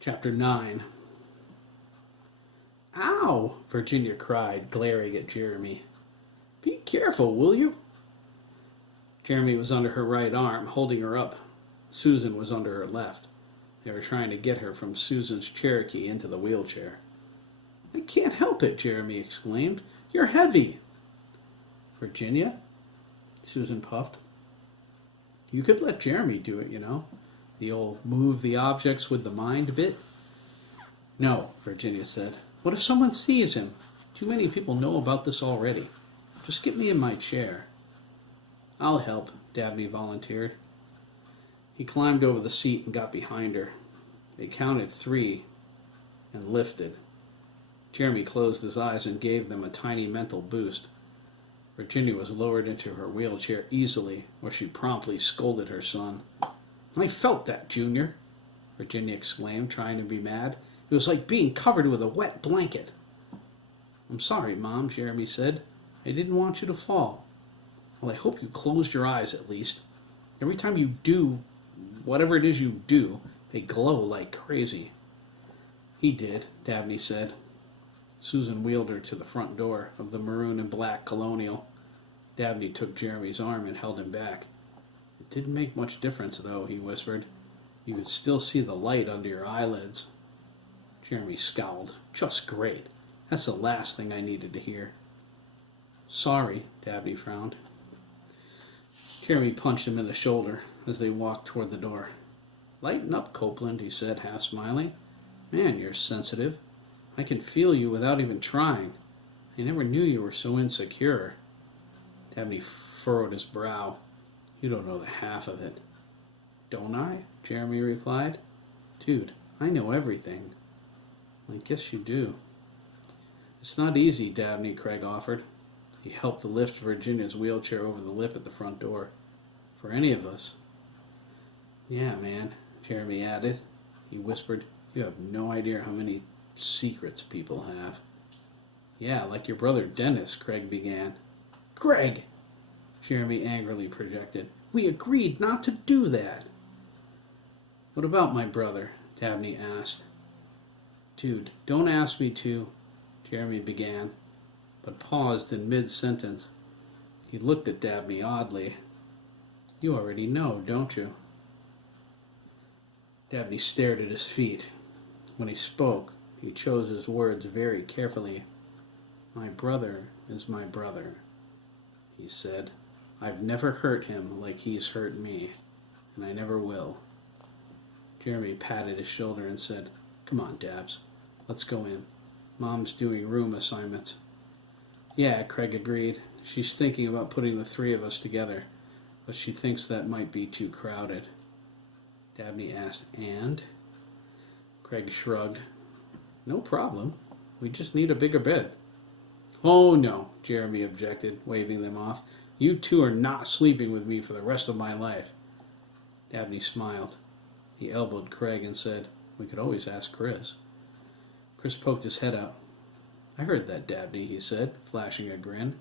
Chapter 9. Ow! Virginia cried, glaring at Jeremy. Be careful, will you? Jeremy was under her right arm, holding her up. Susan was under her left. They were trying to get her from Susan's Cherokee into the wheelchair. I can't help it, Jeremy exclaimed. You're heavy. Virginia? Susan puffed. You could let Jeremy do it, you know. The old move the objects with the mind bit. No, Virginia said. What if someone sees him? Too many people know about this already. Just get me in my chair. I'll help, Dabney volunteered. He climbed over the seat and got behind her. They counted 3 and lifted. Jeremy closed his eyes and gave them a tiny mental boost. Virginia was lowered into her wheelchair easily, where she promptly scolded her son. I felt that, Junior, Virginia exclaimed, trying to be mad. It was like being covered with a wet blanket. I'm sorry, Mom, Jeremy said. I didn't want you to fall. Well, I hope you closed your eyes at least. Every time you do whatever it is you do, they glow like crazy. He did, Dabney said. Susan wheeled her to the front door of the maroon and black Colonial. Dabney took Jeremy's arm and held him back. It didn't make much difference, though, he whispered. You could still see the light under your eyelids. Jeremy scowled. Just great. That's the last thing I needed to hear. Sorry, Dabney frowned. Jeremy punched him in the shoulder as they walked toward the door. Lighten up, Copeland, he said, half smiling. Man, you're sensitive. I can feel you without even trying. I never knew you were so insecure. Dabney furrowed his brow. You don't know the half of it. Don't I? Jeremy replied. Dude, I know everything. I guess you do. It's not easy, Dabney, Craig offered. He helped to lift Virginia's wheelchair over the lip at the front door. For any of us. Yeah, man, Jeremy added. He whispered, you have no idea how many secrets people have. Yeah, like your brother Dennis, Craig began. Craig! Jeremy angrily projected. We agreed not to do that. What about my brother? Dabney asked. Dude, don't ask me to, Jeremy began, but paused in mid-sentence. He looked at Dabney oddly. You already know, don't you? Dabney stared at his feet. When he spoke, he chose his words very carefully. My brother is my brother, he said. I've never hurt him like he's hurt me, and I never will. Jeremy patted his shoulder and said, Come on, Dabs, let's go in. Mom's doing room assignments. Yeah, Craig agreed. She's thinking about putting the 3 of us together, but she thinks that might be too crowded. Dabney asked, And? Craig shrugged. No problem. We just need a bigger bed. Oh, no, Jeremy objected, waving them off. You 2 are not sleeping with me for the rest of my life. Dabney smiled. He elbowed Craig and said, We could always ask Chris. Chris poked his head out. I heard that, Dabney, he said, flashing a grin.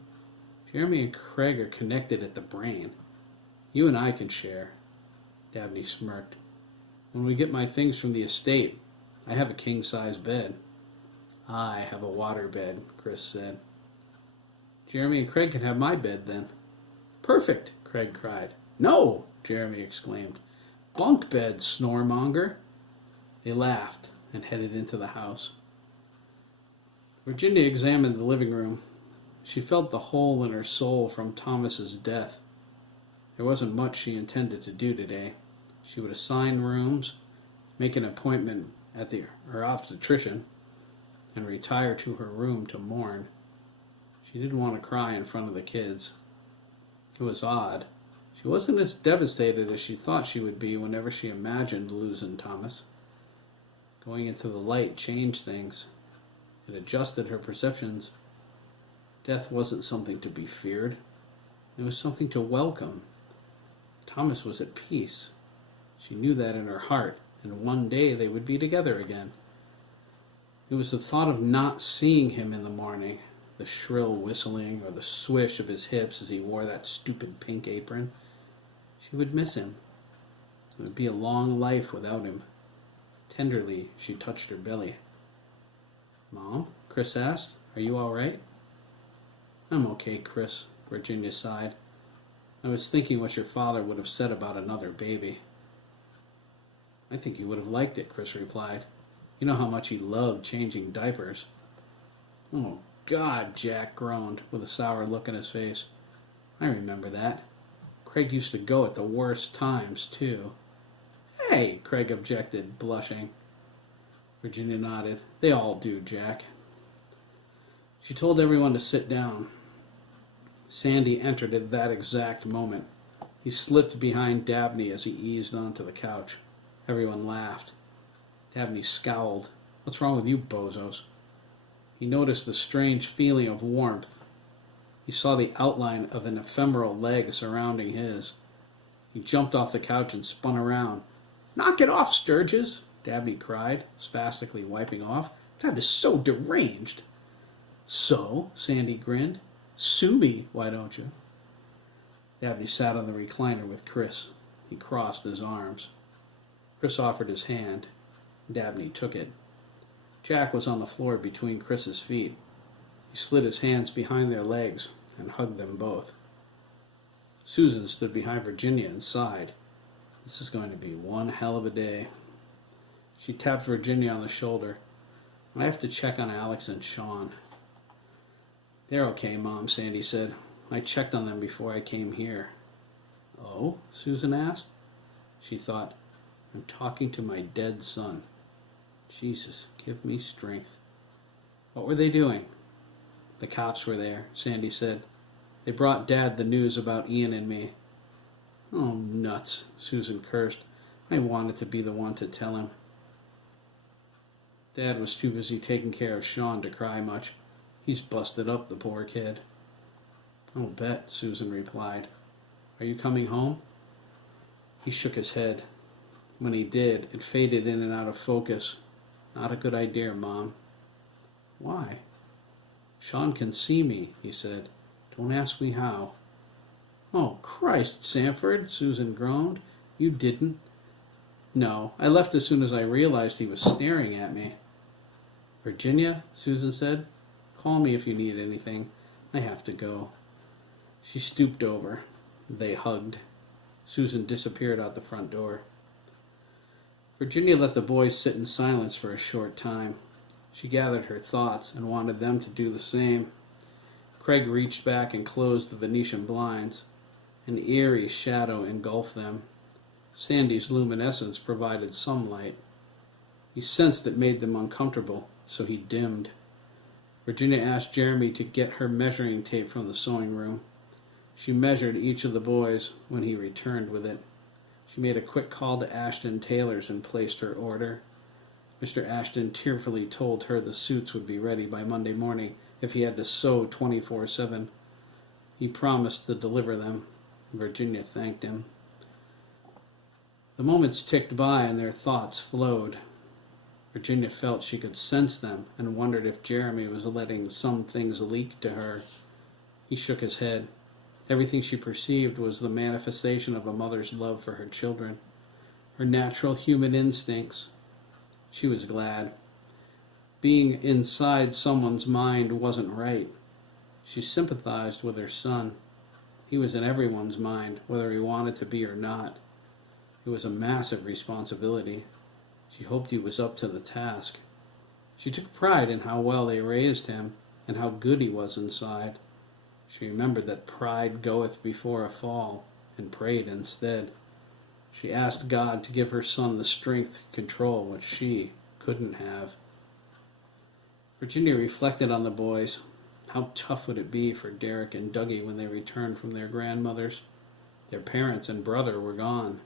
Jeremy and Craig are connected at the brain. You and I can share. Dabney smirked. When we get my things from the estate, I have a king-size bed. I have a water bed, Chris said. Jeremy and Craig can have my bed then. Perfect, Craig cried. No, Jeremy exclaimed. Bunk bed, snoremonger. They laughed and headed into the house. Virginia examined the living room. She felt the hole in her soul from Thomas's death. There wasn't much she intended to do today. She would assign rooms, make an appointment at her obstetrician, and retire to her room to mourn. She didn't want to cry in front of the kids. It was odd. She wasn't as devastated as she thought she would be whenever she imagined losing Thomas. Going into the light changed things. It adjusted her perceptions. Death wasn't something to be feared. It was something to welcome. Thomas was at peace. She knew that in her heart, and one day they would be together again. It was the thought of not seeing him in the morning, the shrill whistling or the swish of his hips as he wore that stupid pink apron. She would miss him. It would be a long life without him. Tenderly, she touched her belly. "Mom?" Chris asked. "Are you all right?" "I'm okay, Chris," Virginia sighed. "I was thinking what your father would have said about another baby." "I think he would have liked it," Chris replied. "You know how much he loved changing diapers." "Oh, God," Jack groaned, with a sour look in his face. "I remember that. Craig used to go at the worst times, too." "Hey," Craig objected, blushing. Virginia nodded. "They all do, Jack." She told everyone to sit down. Sandy entered at that exact moment. He slipped behind Dabney as he eased onto the couch. Everyone laughed. Dabney scowled. "What's wrong with you bozos?" He noticed the strange feeling of warmth. He saw the outline of an ephemeral leg surrounding his. He jumped off the couch and spun around. "Knock it off, Sturgess!" Dabney cried, spastically wiping off. "That is so deranged." "So?" Sandy grinned. "Sue me, why don't you?" Dabney sat on the recliner with Chris. He crossed his arms. Chris offered his hand. Dabney took it. Jack was on the floor between Chris's feet. He slid his hands behind their legs and hugged them both. Susan stood behind Virginia and sighed. "This is going to be one hell of a day." She tapped Virginia on the shoulder. "I have to check on Alex and Sean." "They're okay, Mom," Sandy said. "I checked on them before I came here." "Oh?" Susan asked. She thought, "I'm talking to my dead son. Jesus, give me strength." "What were they doing?" "The cops were there," Sandy said. "They brought Dad the news about Ian and me." "Oh, nuts," Susan cursed. "I wanted to be the one to tell him." Dad was too busy taking care of Sean to cry much. "He's busted up, the poor kid." "I'll bet," Susan replied. "Are you coming home?" He shook his head. When he did, it faded in and out of focus. "Not a good idea, Mom." "Why?" "Sean can see me," he said. "Don't ask me how." "Oh, Christ, Sanford," Susan groaned. "You didn't?" "No, I left as soon as I realized he was staring at me." "Virginia," Susan said, "call me if you need anything. I have to go." She stooped over. They hugged. Susan disappeared out the front door. Virginia let the boys sit in silence for a short time. She gathered her thoughts and wanted them to do the same. Craig reached back and closed the Venetian blinds. An eerie shadow engulfed them. Sandy's luminescence provided some light. He sensed it made them uncomfortable, so he dimmed. Virginia asked Jeremy to get her measuring tape from the sewing room. She measured each of the boys when he returned with it. She made a quick call to Ashton Taylor's and placed her order. Mr. Ashton tearfully told her the suits would be ready by Monday morning if he had to sew 24/7. He promised to deliver them. Virginia thanked him. The moments ticked by and their thoughts flowed. Virginia felt she could sense them and wondered if Jeremy was letting some things leak to her. He shook his head. Everything she perceived was the manifestation of a mother's love for her children, her natural human instincts. She was glad. Being inside someone's mind wasn't right. She sympathized with her son. He was in everyone's mind, whether he wanted to be or not. It was a massive responsibility. She hoped he was up to the task. She took pride in how well they raised him and how good he was inside. She remembered that pride goeth before a fall, and prayed instead. She asked God to give her son the strength to control what she couldn't have. Virginia reflected on the boys. How tough would it be for Derek and Dougie when they returned from their grandmother's? Their parents and brother were gone.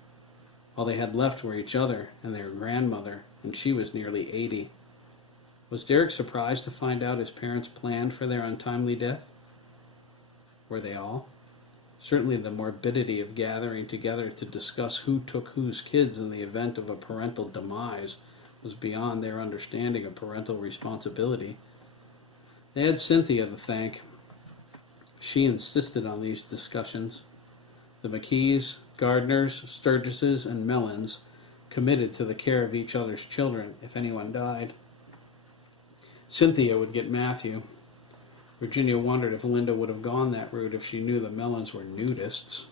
All they had left were each other and their grandmother, and she was nearly 80. Was Derek surprised to find out his parents planned for their untimely death? Were they all? Certainly the morbidity of gathering together to discuss who took whose kids in the event of a parental demise was beyond their understanding of parental responsibility. They had Cynthia to thank. She insisted on these discussions. The McKees, Gardners, Sturgesses, and Mellons committed to the care of each other's children if anyone died. Cynthia would get Matthew. Virginia wondered if Linda would have gone that route if she knew the Mellons were nudists.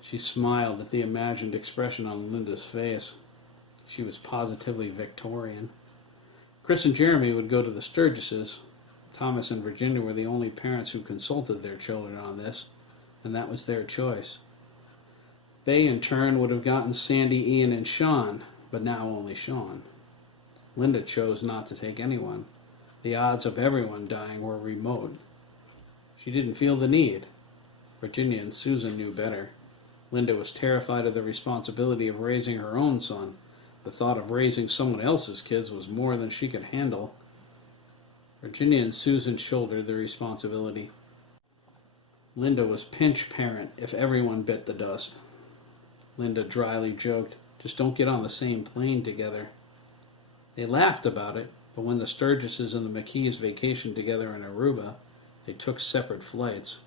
She smiled at the imagined expression on Linda's face. She was positively Victorian. Chris and Jeremy would go to the Sturgesses. Thomas and Virginia were the only parents who consulted their children on this, and that was their choice. They, in turn, would have gotten Sandy, Ian, and Sean, but now only Sean. Linda chose not to take anyone. The odds of everyone dying were remote. She didn't feel the need. Virginia and Susan knew better. Linda was terrified of the responsibility of raising her own son. The thought of raising someone else's kids was more than she could handle. Virginia and Susan shouldered the responsibility. Linda was pinch parent if everyone bit the dust. Linda dryly joked, "Just don't get on the same plane together." They laughed about it, but when the Sturgesses and the McKees vacationed together in Aruba, they took separate flights.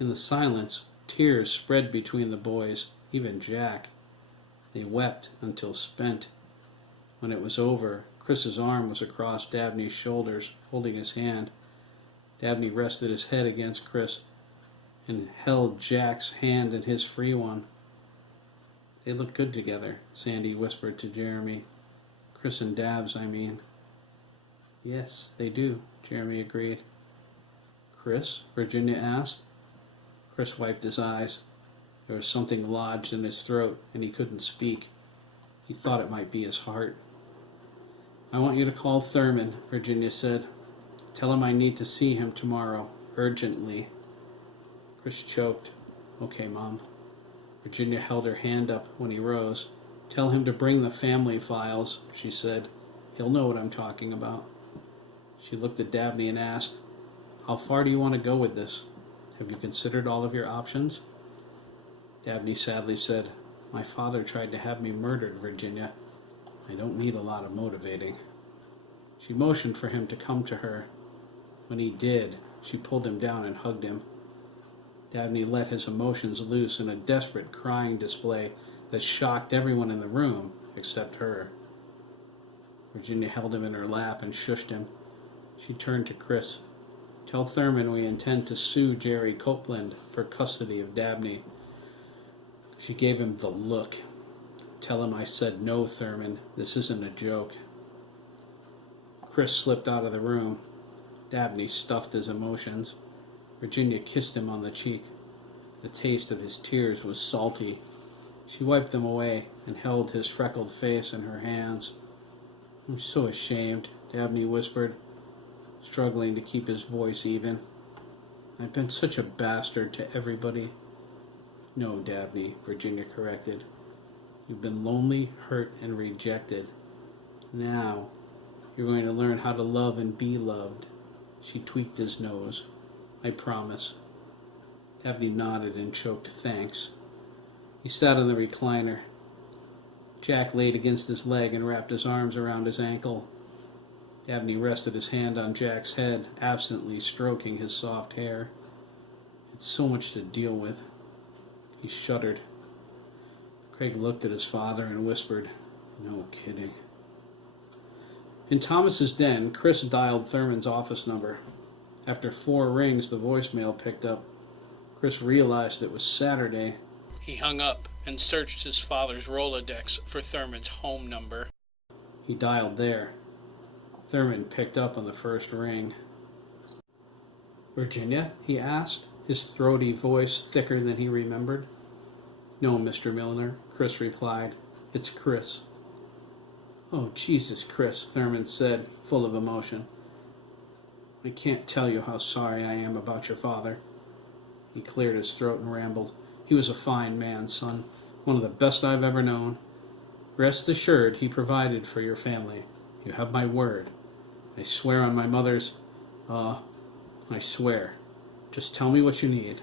In the silence, tears spread between the boys, even Jack. They wept until spent. When it was over, Chris's arm was across Dabney's shoulders, holding his hand. Dabney rested his head against Chris and held Jack's hand in his free one. "They look good together," Sandy whispered to Jeremy. "Chris and Dabs, I mean." "Yes, they do," Jeremy agreed. "Chris?" Virginia asked. Chris wiped his eyes. There was something lodged in his throat, and he couldn't speak. He thought it might be his heart. "I want you to call Thurman," Virginia said. "Tell him I need to see him tomorrow, urgently." Chris choked. "Okay, Mom." Virginia held her hand up when he rose. "Tell him to bring the family files," she said. "He'll know what I'm talking about." She looked at Dabney and asked, "How far do you want to go with this? Have you considered all of your options?" Dabney sadly said, "My father tried to have me murdered, Virginia. I don't need a lot of motivating." She motioned for him to come to her. When he did, she pulled him down and hugged him. Dabney let his emotions loose in a desperate crying display that shocked everyone in the room except her. Virginia held him in her lap and shushed him. She turned to Chris. "Tell Thurman we intend to sue Jerry Copeland for custody of Dabney." She gave him the look. "Tell him I said no, Thurman. This isn't a joke." Chris slipped out of the room. Dabney stuffed his emotions. Virginia kissed him on the cheek. The taste of his tears was salty. She wiped them away and held his freckled face in her hands. "I'm so ashamed," Dabney whispered, struggling to keep his voice even. "I've been such a bastard to everybody." "No, Dabney," Virginia corrected. "You've been lonely, hurt, and rejected. Now, you're going to learn how to love and be loved." She tweaked his nose. "I promise." Dabney nodded and choked thanks. He sat on the recliner. Jack laid against his leg and wrapped his arms around his ankle. Dabney rested his hand on Jack's head, absently stroking his soft hair. "It's so much to deal with." He shuddered. Craig looked at his father and whispered, "No kidding." In Thomas's den, Chris dialed Thurman's office number. After 4 rings, the voicemail picked up. Chris realized it was Saturday. He hung up and searched his father's Rolodex for Thurman's home number. He dialed there. Thurman picked up on the first ring. "Virginia?" he asked, his throaty voice thicker than he remembered. "No, Mr. Milner," Chris replied. "It's Chris." "Oh, Jesus, Chris," Thurman said, full of emotion. "I can't tell you how sorry I am about your father." He cleared his throat and rambled. "He was a fine man, son. One of the best I've ever known. Rest assured he provided for your family. You have my word. I swear on my mother's... I swear. Just tell me what you need."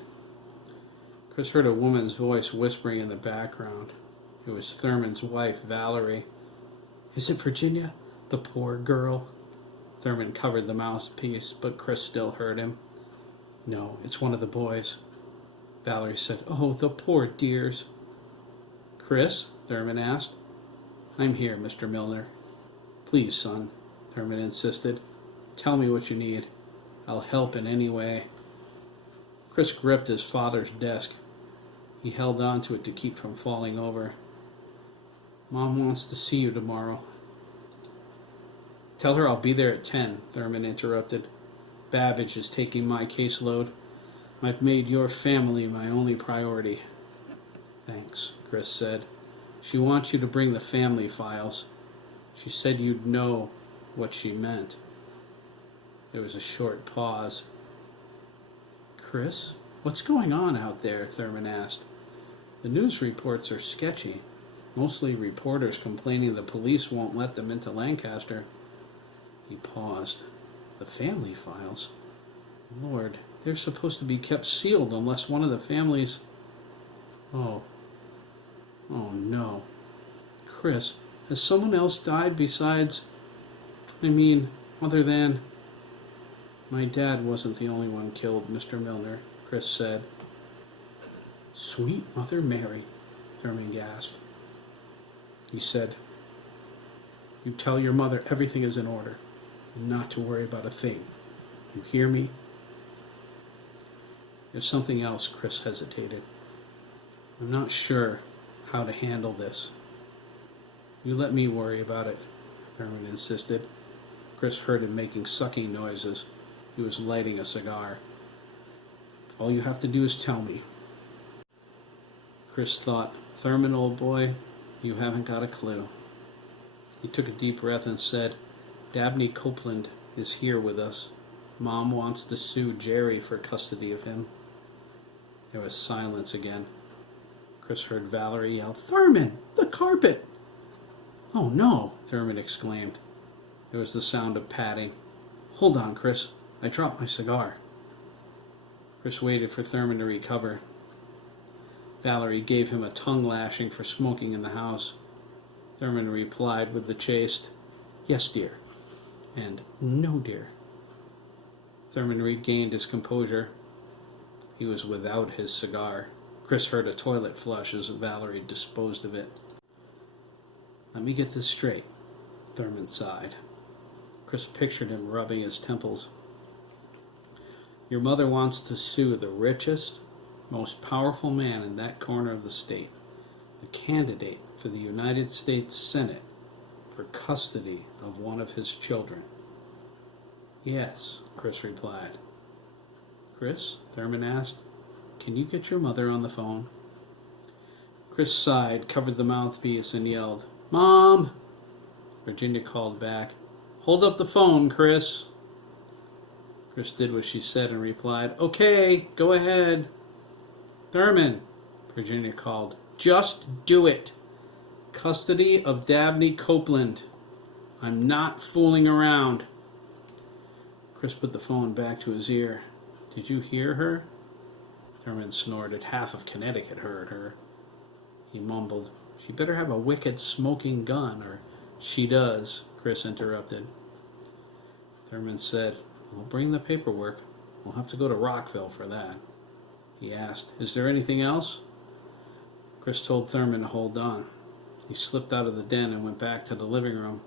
Chris heard a woman's voice whispering in the background. It was Thurman's wife, Valerie. "Is it Virginia? The poor girl." Thurman covered the mouthpiece, but Chris still heard him. "No, it's one of the boys." Valerie said, "Oh, the poor dears." "Chris?" Thurman asked. I'm here, Mr. Milner. Please, son, Thurman insisted. Tell me what you need. I'll help in any way. Chris gripped his father's desk. He held on to it to keep from falling over. Mom wants to see you tomorrow. Tell her I'll be there at 10, Thurman interrupted. Babbage is taking my caseload. I've made your family my only priority. Thanks, Chris said. She wants you to bring the family files. She said you'd know what she meant. There was a short pause. Chris, what's going on out there? Thurman asked. The news reports are sketchy. Mostly reporters complaining the police won't let them into Lancaster. He paused. The family files? Lord, they're supposed to be kept sealed unless one of the families... Oh no. Chris, has someone else died besides... other than... My dad wasn't the only one killed, Mr. Milner, Chris said. Sweet Mother Mary, Thurman gasped. He said, you tell your mother everything is in order, and not to worry about a thing. You hear me? There's something else, Chris hesitated. I'm not sure how to handle this. You let me worry about it, Thurman insisted. Chris heard him making sucking noises. He was lighting a cigar. All you have to do is tell me. Chris thought, Thurman, old boy, you haven't got a clue. He took a deep breath and said, Dabney Copeland is here with us. Mom wants to sue Jerry for custody of him. There was silence again. Chris heard Valerie yell, Thurman, the carpet! Oh no, Thurman exclaimed. There was the sound of padding. Hold on, Chris. I dropped my cigar. Chris waited for Thurman to recover. Valerie gave him a tongue lashing for smoking in the house. Thurman replied with the chaste, Yes, dear, and no, dear. Thurman regained his composure. He was without his cigar. Chris heard a toilet flush as Valerie disposed of it. Let me get this straight, Thurman sighed. Chris pictured him rubbing his temples. Your mother wants to sue the richest, most powerful man in that corner of the state, a candidate for the United States Senate for custody of one of his children. Yes, Chris replied. Chris, Thurman asked, can you get your mother on the phone? Chris sighed, covered the mouthpiece, and yelled, Mom! Virginia called back, Hold up the phone, Chris. Chris did what she said and replied, Okay, go ahead. Thurman, Virginia called, Just do it. Custody of Dabney Copeland. I'm not fooling around. Chris put the phone back to his ear. Did you hear her? Thurman snorted. Half of Connecticut heard her. He mumbled, She better have a wicked smoking gun, or she does, Chris interrupted. Thurman said, We'll bring the paperwork. We'll have to go to Rockville for that. He asked, Is there anything else? Chris told Thurman to hold on. He slipped out of the den and went back to the living room.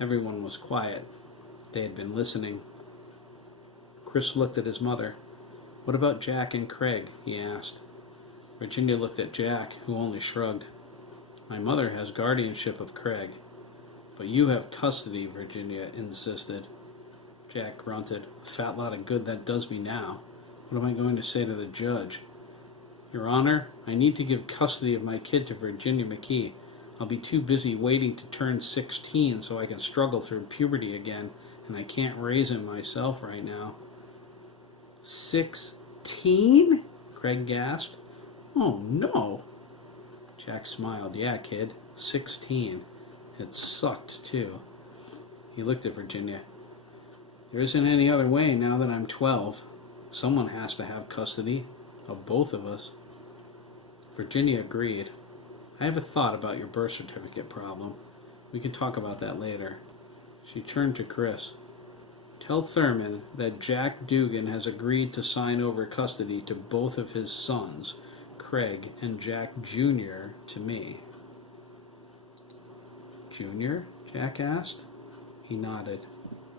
Everyone was quiet. They had been listening. Chris looked at his mother. What about Jack and Craig? He asked. Virginia looked at Jack, who only shrugged. My mother has guardianship of Craig. But you have custody, Virginia insisted. Jack grunted. A fat lot of good that does me now. What am I going to say to the judge? Your Honor, I need to give custody of my kid to Virginia McKee. I'll be too busy waiting to turn 16 so I can struggle through puberty again, and I can't raise him myself right now. 16? Craig gasped. Oh, no. Jack smiled. Yeah, kid, 16. It sucked, too. He looked at Virginia. There isn't any other way now that I'm 12. Someone has to have custody of both of us. Virginia agreed. I have a thought about your birth certificate problem. We can talk about that later. She turned to Chris. Tell Thurman that Jack Dugan has agreed to sign over custody to both of his sons, Craig and Jack Jr., to me. Jr.? Jack asked. He nodded.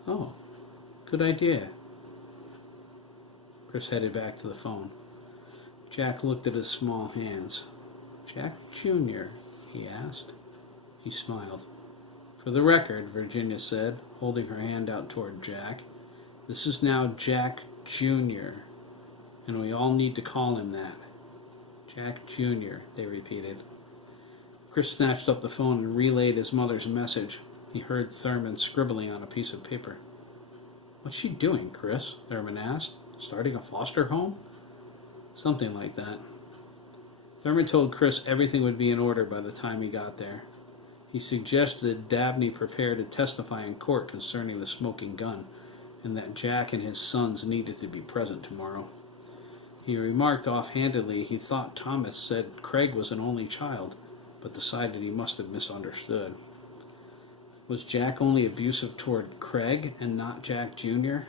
Oh, good idea. Chris headed back to the phone. Jack looked at his small hands. Jack Jr., he asked. He smiled. For the record, Virginia said, holding her hand out toward Jack, this is now Jack Jr., and we all need to call him that. Jack Jr., they repeated. Chris snatched up the phone and relayed his mother's message. He heard Thurman scribbling on a piece of paper. What's she doing, Chris? Thurman asked. Starting a foster home? Something like that. Thurman told Chris everything would be in order by the time he got there. He suggested Dabney prepare to testify in court concerning the smoking gun, and that Jack and his sons needed to be present tomorrow. He remarked offhandedly he thought Thomas said Craig was an only child, but decided he must have misunderstood. Was Jack only abusive toward Craig and not Jack Jr.?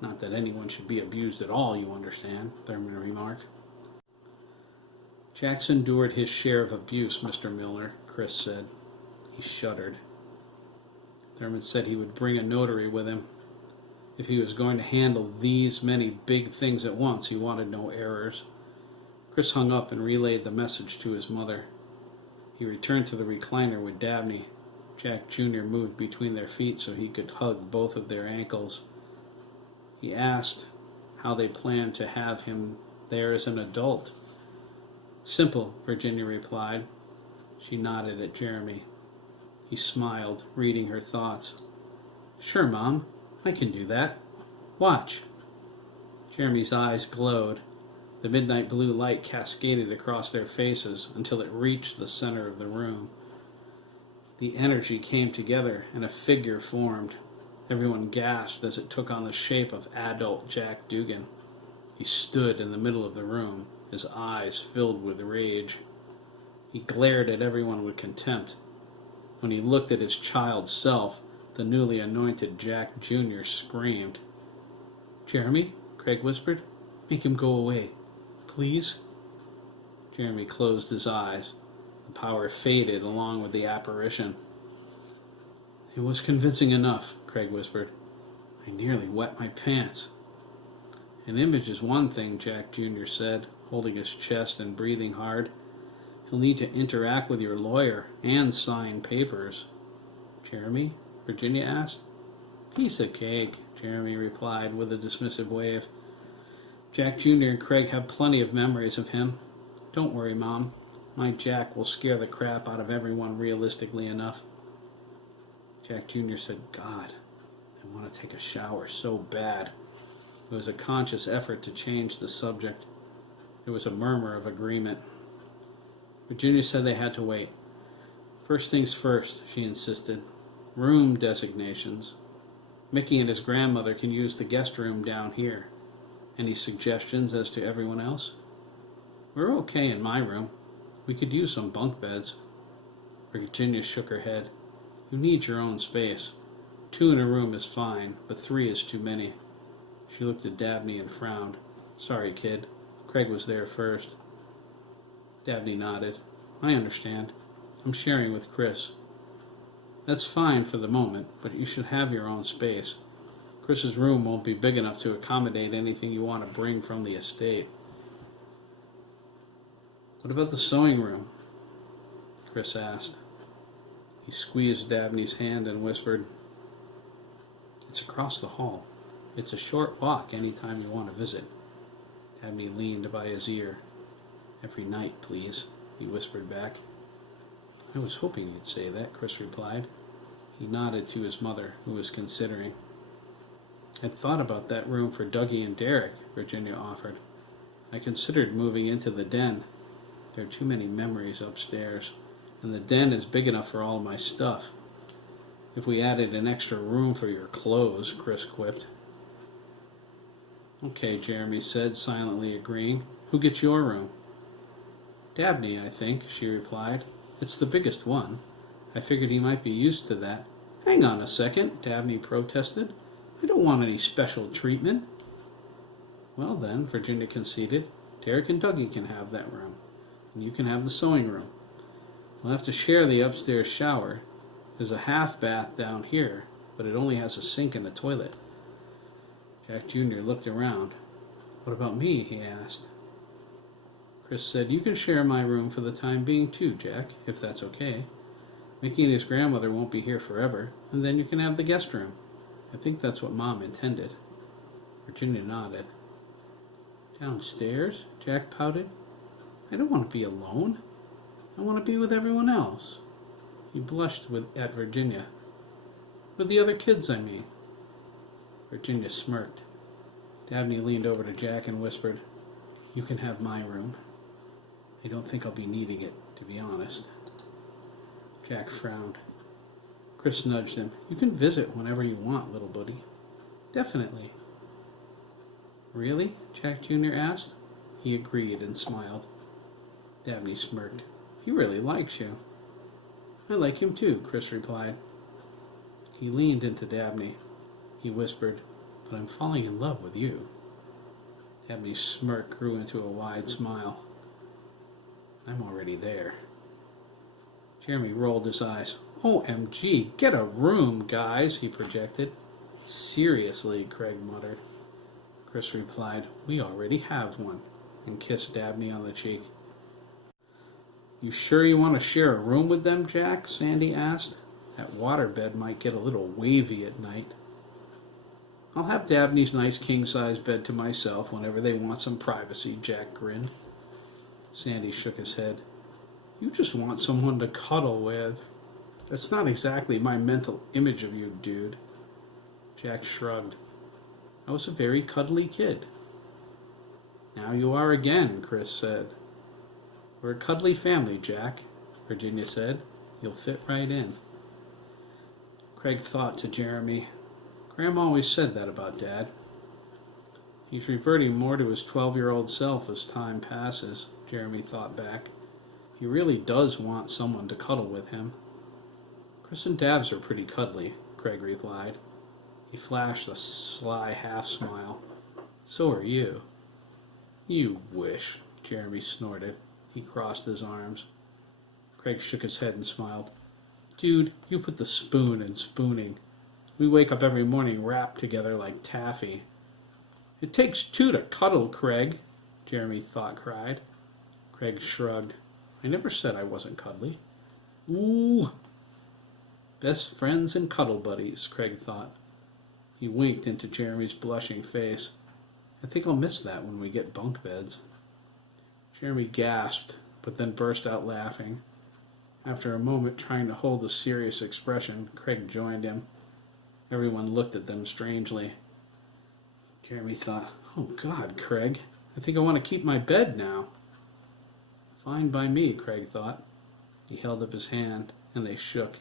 Not that anyone should be abused at all, you understand, Thurman remarked. Jack's endured his share of abuse, Mr. Miller, Chris said. He shuddered. Thurman said he would bring a notary with him. If he was going to handle these many big things at once, he wanted no errors. Chris hung up and relayed the message to his mother. He returned to the recliner with Dabney. Jack Jr. moved between their feet so he could hug both of their ankles. He asked how they planned to have him there as an adult. Simple, Virginia replied. She nodded at Jeremy. He smiled, reading her thoughts. Sure, Mom, I can do that. Watch. Jeremy's eyes glowed. The midnight blue light cascaded across their faces until it reached the center of the room. The energy came together and a figure formed. Everyone gasped as it took on the shape of adult Jack Dugan. He stood in the middle of the room, his eyes filled with rage. He glared at everyone with contempt. When he looked at his child self, the newly anointed Jack Jr. screamed. Jeremy, Craig whispered, make him go away, please. Jeremy closed his eyes. The power faded along with the apparition. It was convincing enough, Craig whispered. I nearly wet my pants. An image is one thing, Jack Jr. said, holding his chest and breathing hard. He'll need to interact with your lawyer and sign papers. Jeremy? Virginia asked. Piece of cake, Jeremy replied with a dismissive wave. Jack Jr. and Craig have plenty of memories of him. Don't worry, Mom. My Jack will scare the crap out of everyone realistically enough. Jack Jr. said, God, I want to take a shower so bad. It was a conscious effort to change the subject. There was a murmur of agreement. Virginia said they had to wait. First things first, she insisted. Room designations. Mickey and his grandmother can use the guest room down here. Any suggestions as to everyone else? We're okay in my room. We could use some bunk beds. Virginia shook her head. You need your own space. 2 in a room is fine, but 3 is too many. She looked at Dabney and frowned. Sorry, kid. Craig was there first. Dabney nodded. I understand. I'm sharing with Chris. That's fine for the moment, but you should have your own space. Chris's room won't be big enough to accommodate anything you want to bring from the estate. What about the sewing room? Chris asked. He squeezed Dabney's hand and whispered, It's across the hall. It's a short walk any time you want to visit. Dabney leaned by his ear. Every night, please, he whispered back. I was hoping you'd say that, Chris replied. He nodded to his mother, who was considering. I'd thought about that room for Dougie and Derek, Virginia offered. I considered moving into the den. There are too many memories upstairs, and the den is big enough for all my stuff. If we added an extra room for your clothes, Chris quipped. Okay, Jeremy said, silently agreeing. Who gets your room? Dabney, I think, she replied. It's the biggest one. I figured he might be used to that. Hang on a second, Dabney protested. I don't want any special treatment. Well then, Virginia conceded, Derek and Dougie can have that room, and you can have the sewing room. We'll have to share the upstairs shower. There's a half bath down here, but it only has a sink and a toilet. Jack Jr. looked around. What about me? He asked. Chris said, you can share my room for the time being too, Jack, if that's okay. Mickey and his grandmother won't be here forever, and then you can have the guest room. I think that's what Mom intended. Virginia nodded. Downstairs? Jack pouted. I don't want to be alone. I want to be with everyone else. He blushed at Virginia. With the other kids, I mean. Virginia smirked. Dabney leaned over to Jack and whispered, you can have my room. I don't think I'll be needing it, to be honest. Jack frowned. Chris nudged him. You can visit whenever you want, little buddy. Definitely. Really? Jack Jr. asked. He agreed and smiled. Dabney smirked. He really likes you. I like him too, Chris replied. He leaned into Dabney. He whispered, but I'm falling in love with you. Dabney's smirk grew into a wide smile. I'm already there. Jeremy rolled his eyes. OMG, get a room, guys, he projected. Seriously, Craig muttered. Chris replied, we already have one, and kissed Dabney on the cheek. You sure you want to share a room with them, Jack? Sandy asked. That waterbed might get a little wavy at night. I'll have Dabney's nice king-size bed to myself whenever they want some privacy, Jack grinned. Sandy shook his head. You just want someone to cuddle with. That's not exactly my mental image of you, dude. Jack shrugged. I was a very cuddly kid. Now you are again, Chris said. We're a cuddly family, Jack, Virginia said. You'll fit right in. Craig thought to Jeremy, Grandma always said that about Dad. He's reverting more to his 12-year-old self as time passes, Jeremy thought back. He really does want someone to cuddle with him. Chris and Dabs are pretty cuddly, Craig replied. He flashed a sly half-smile. So are you. You wish, Jeremy snorted. He crossed his arms. Craig shook his head and smiled. Dude, you put the spoon in spooning. We wake up every morning wrapped together like taffy. It takes two to cuddle, Craig, Jeremy cried. Craig shrugged. I never said I wasn't cuddly. Ooh. Best friends and cuddle buddies, Craig thought. He winked into Jeremy's blushing face. I think I'll miss that when we get bunk beds. Jeremy gasped, but then burst out laughing. After a moment trying to hold a serious expression, Craig joined him. Everyone looked at them strangely. Jeremy thought, oh God, Craig, I think I want to keep my bed now. Fine by me, Craig thought. He held up his hand, and they shook.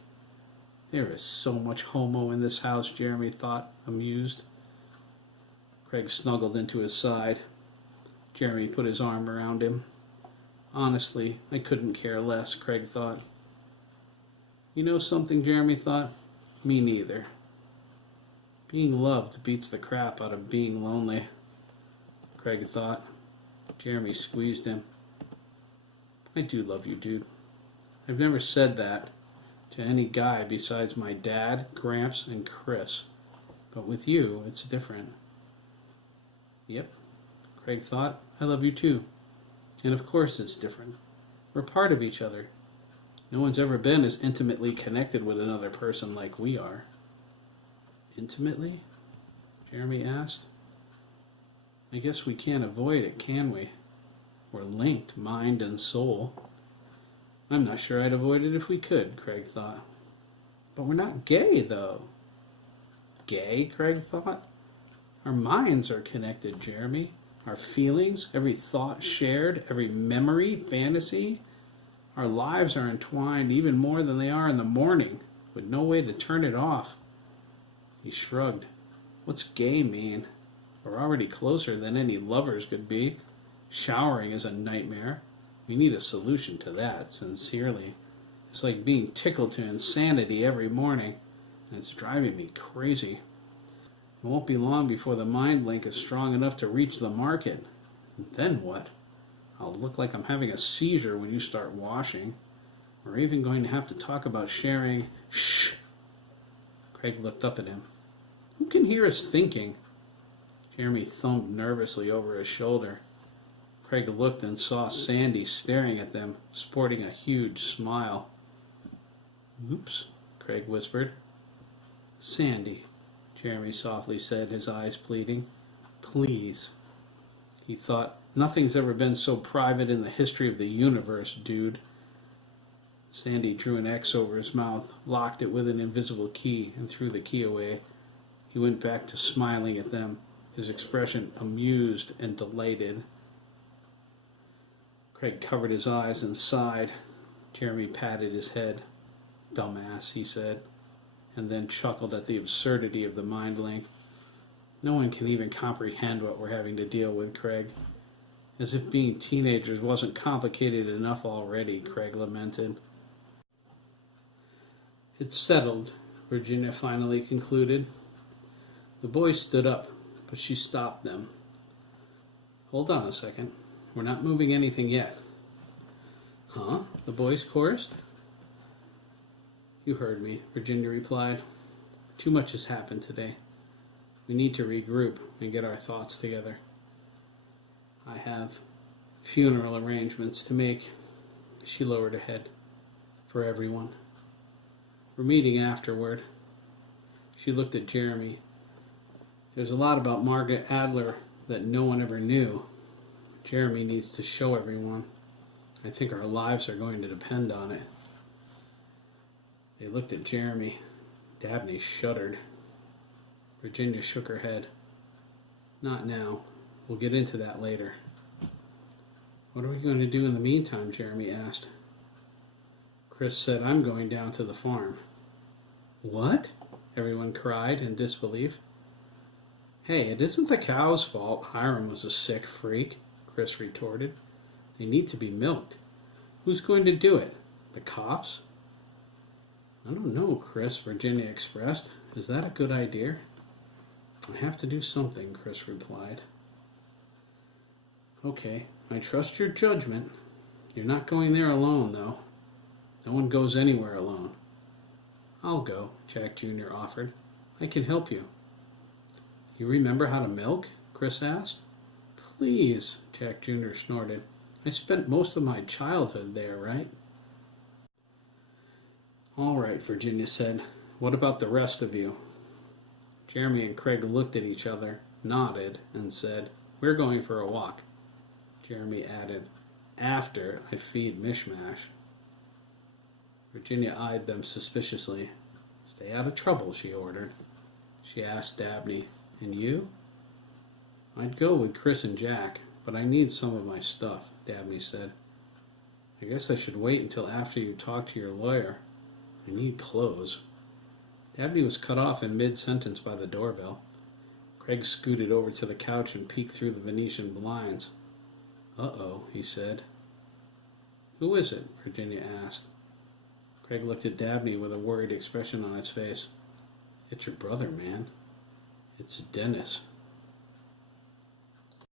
There is so much homo in this house, Jeremy thought, amused. Craig snuggled into his side. Jeremy put his arm around him. Honestly, I couldn't care less, Craig thought. You know something, Jeremy thought? Me neither. Being loved beats the crap out of being lonely, Craig thought. Jeremy squeezed him. I do love you, dude. I've never said that to any guy besides my dad, Gramps, and Chris. But with you, it's different. Yep, Craig thought. I love you too. And of course it's different. We're part of each other. No one's ever been as intimately connected with another person like we are. Intimately? Jeremy asked. I guess we can't avoid it, can we? We're linked, mind and soul. I'm not sure I'd avoid it if we could, Craig thought. But we're not gay, though. Gay, Craig thought. Our minds are connected, Jeremy. Our feelings, every thought shared, every memory, fantasy. Our lives are entwined even more than they are in the morning, with no way to turn it off. He shrugged. What's gay mean? We're already closer than any lovers could be. Showering is a nightmare. We need a solution to that, sincerely. It's like being tickled to insanity every morning, and it's driving me crazy. It won't be long before the mind link is strong enough to reach the market. And then what? I'll look like I'm having a seizure when you start washing. We're even going to have to talk about sharing. Shh! Craig looked up at him. Who can hear us thinking? Jeremy thumbed nervously over his shoulder. Craig looked and saw Sandy staring at them, sporting a huge smile. Oops, Craig whispered. Sandy, Jeremy softly said, his eyes pleading. Please. He thought, nothing's ever been so private in the history of the universe, dude. Sandy drew an X over his mouth, locked it with an invisible key, and threw the key away. He went back to smiling at them, his expression amused and delighted. Craig covered his eyes and sighed. Jeremy patted his head. Dumbass, he said, and then chuckled at the absurdity of the mind link. No one can even comprehend what we're having to deal with, Craig. As if being teenagers wasn't complicated enough already, Craig lamented. It's settled, Virginia finally concluded. The boys stood up, but she stopped them. Hold on a second. We're not moving anything yet. Huh? The boys chorused. You heard me, Virginia replied. Too much has happened today. We need to regroup and get our thoughts together. I have funeral arrangements to make. She lowered her head. For everyone. We're meeting afterward. She looked at Jeremy. There's a lot about Margaret Adler that no one ever knew. Jeremy needs to show everyone. I think our lives are going to depend on it. They looked at Jeremy. Dabney shuddered. Virginia shook her head. Not now. We'll get into that later. What are we going to do in the meantime? Jeremy asked. Chris said, I'm going down to the farm. What? Everyone cried in disbelief. Hey, it isn't the cow's fault Hiram was a sick freak, Chris retorted. They need to be milked. Who's going to do it? The cops? I don't know, Chris, Virginia expressed. Is that a good idea? I have to do something, Chris replied. Okay, I trust your judgment. You're not going there alone, though. No one goes anywhere alone. I'll go, Jack Jr. offered. I can help you. You remember how to milk? Chris asked. Please, Jack Jr. snorted. I spent most of my childhood there, right? All right, Virginia said. What about the rest of you? Jeremy and Craig looked at each other, nodded, and said, We're going for a walk. Jeremy added, After I feed Mishmash. Virginia eyed them suspiciously. Stay out of trouble, she ordered. She asked Dabney, And you? I'd go with Chris and Jack, but I need some of my stuff, Dabney said. I guess I should wait until after you talk to your lawyer. I need clothes. Dabney was cut off in mid-sentence by the doorbell. Craig scooted over to the couch and peeked through the Venetian blinds. Uh-oh, he said. Who is it? Virginia asked. Craig looked at Dabney with a worried expression on his face. It's your brother, man. It's Dennis.